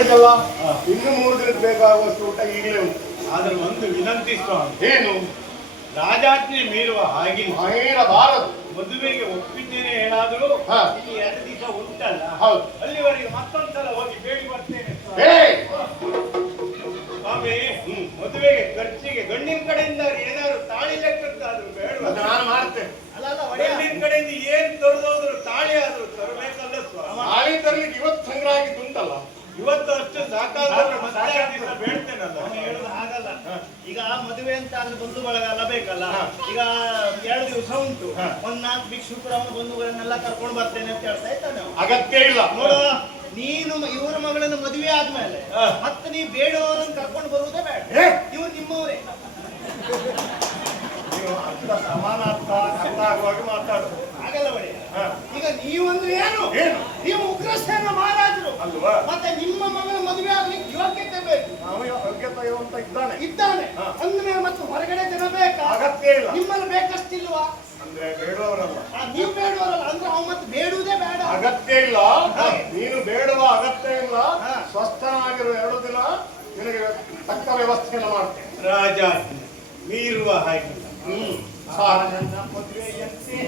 ಇನ್ನು 3 ದಿನಕ್ಕೆ ಬೇಕಾಗುವಷ್ಟು ಊಟ ಈಗಲೇ ಉಂಟು. ಆದ್ರೆ ಒಂದು ವಿನಂತಿ ಸ್ವಾಮಿ. ಏನು? ರಾಜಾಜ್ಞೆ ಮೀರುವ ಹಾಗಿಲ್ಲ. ಮೀರಬಾರದು. ಮದುವೆಗೆ ಒಪ್ಪಿದ್ದೇನೆ ಏನಾದರೂ ಇಲ್ಲಿ 2 ದಿವಸ ಉಂಟಲ್ಲ, ಅಲ್ಲಿವರೆಗೆ ಮತ್ತೊಂದ್ಸಲ ಹೋಗಿ ಬೇಡಿ ಬರ್ತೇನೆ ಸ್ವಾಮಿ. ಮದುವೆಗೆ ಖರ್ಚಿಗೆ ಗಂಡಿನ ಕಡೆಯಿಂದ ಏನಾದ್ರು ತಾಳಿ ಲೆಕ್ಕದ್ದಾದ್ರು ಬೇಡ, ನಾನು ಮಾಡ್ತೇನೆ. ಗಂಡಿನ ಕಡೆಯಿಂದ ಏನ್ ತರದೋದ್ರು ತಾಳಿ ಆದ್ರೂ ತರಬೇಕಲ್ಲ ಸ್ವಾಮಿ. ತಾಳಿ ತರ್ಲಿಕ್ಕೆ ಇವತ್ತು ಸಂಗ್ರಹ ಆಗಿದ್ದುಂಟಲ್ಲ, ಇವತ್ತು ಅಷ್ಟು ಸಾಕಾದ್ರೆ ಮತ್ತೆ ಬೇಡ್ತೇನಲ್ಲ. ಹೇಳುದು ಹಾಗಲ್ಲ. ಈಗ ಮದುವೆ ಅಂತ ಆದ್ರೆ ಬಂಧು ಬಳಗ ಎಲ್ಲ ಬೇಕಲ್ಲ. ಈಗ 2 ದಿವಸ ಉಂಟು, 1-4 ಭಿಕ್ಷುಕರು ಅವನ ಬಂಧುಗಳನ್ನೆಲ್ಲ ಕರ್ಕೊಂಡು ಬರ್ತೇನೆ ಅಂತ ಹೇಳ್ತಾ ಇದ್ದಾನೆ. ಅಗತ್ಯ ಇಲ್ಲ ನೋಡು, ನೀನು ಇವರ ಮಗಳನ್ನ ಮದುವೆ ಆದ್ಮೇಲೆ ಮತ್ತೆ ನೀ ಬೇಡವರನ್ನು ಕರ್ಕೊಂಡು ಬರುವುದೇ ಬೇಡ. ಇವ್ರು ನಿಮ್ಮವರೇ. ನೀವು ಅರ್ಥ ಸಮಾನಾರ್ಥ ಅರ್ಥ ಆಗುವಾಗ ಮಾತಾಡುದು ಹಾಗಲ್ಲ ಬಡಿ. ಈಗ ನೀವಂದ್ರೆ ಏನು? ನೀವು ಉಗ್ರಸೇನ ಮಹಾರಾಜರು ಅಲ್ವಾ? ಮತ್ತೆ ನಿಮ್ಮ ಮಗಳ ಮದುವೆ ಆಗ್ಲಿಕ್ಕೆ ಯೋಗ್ಯತೆ ಬೇಕು. ಯೋಗ್ಯತೆ ಇದ್ದಾನೆ ಅಂದ್ಮೇಲೆ ಮತ್ತೆ ಹೊರಗಡೆ ಜನ ಬೇಕಾ? ಅಗತ್ಯ ಇಲ್ಲ. ನಿಮ್ಮಲ್ಲಿ ಬೇಕಷ್ಟಿಲ್ವಾ? ಅಂದ್ರೆ ಬೇಡವರಲ್ಲ. ನೀವು ಬೇಡವರಲ್ಲ ಅಂದ್ರೆ ಅವ್ ಮತ್ತೆ ಬೇಡುವುದೇ ಬೇಡ. ಅಗತ್ಯ ಇಲ್ಲ. ನೀನು ಬೇಡುವ ಅಗತ್ಯ ಇಲ್ಲ. ಸ್ವಸ್ಥನಾಗಿರುವ 2 ದಿನ ನಿನಗೆ ತಕ್ಕ ವ್ಯವಸ್ಥೆಯನ್ನು ಮಾಡ್ತೇನೆ. ರಾಜ ಮೀರುವ ಹಾಗೆ ನನ್ನ ಮದುವೆಯಂತೆ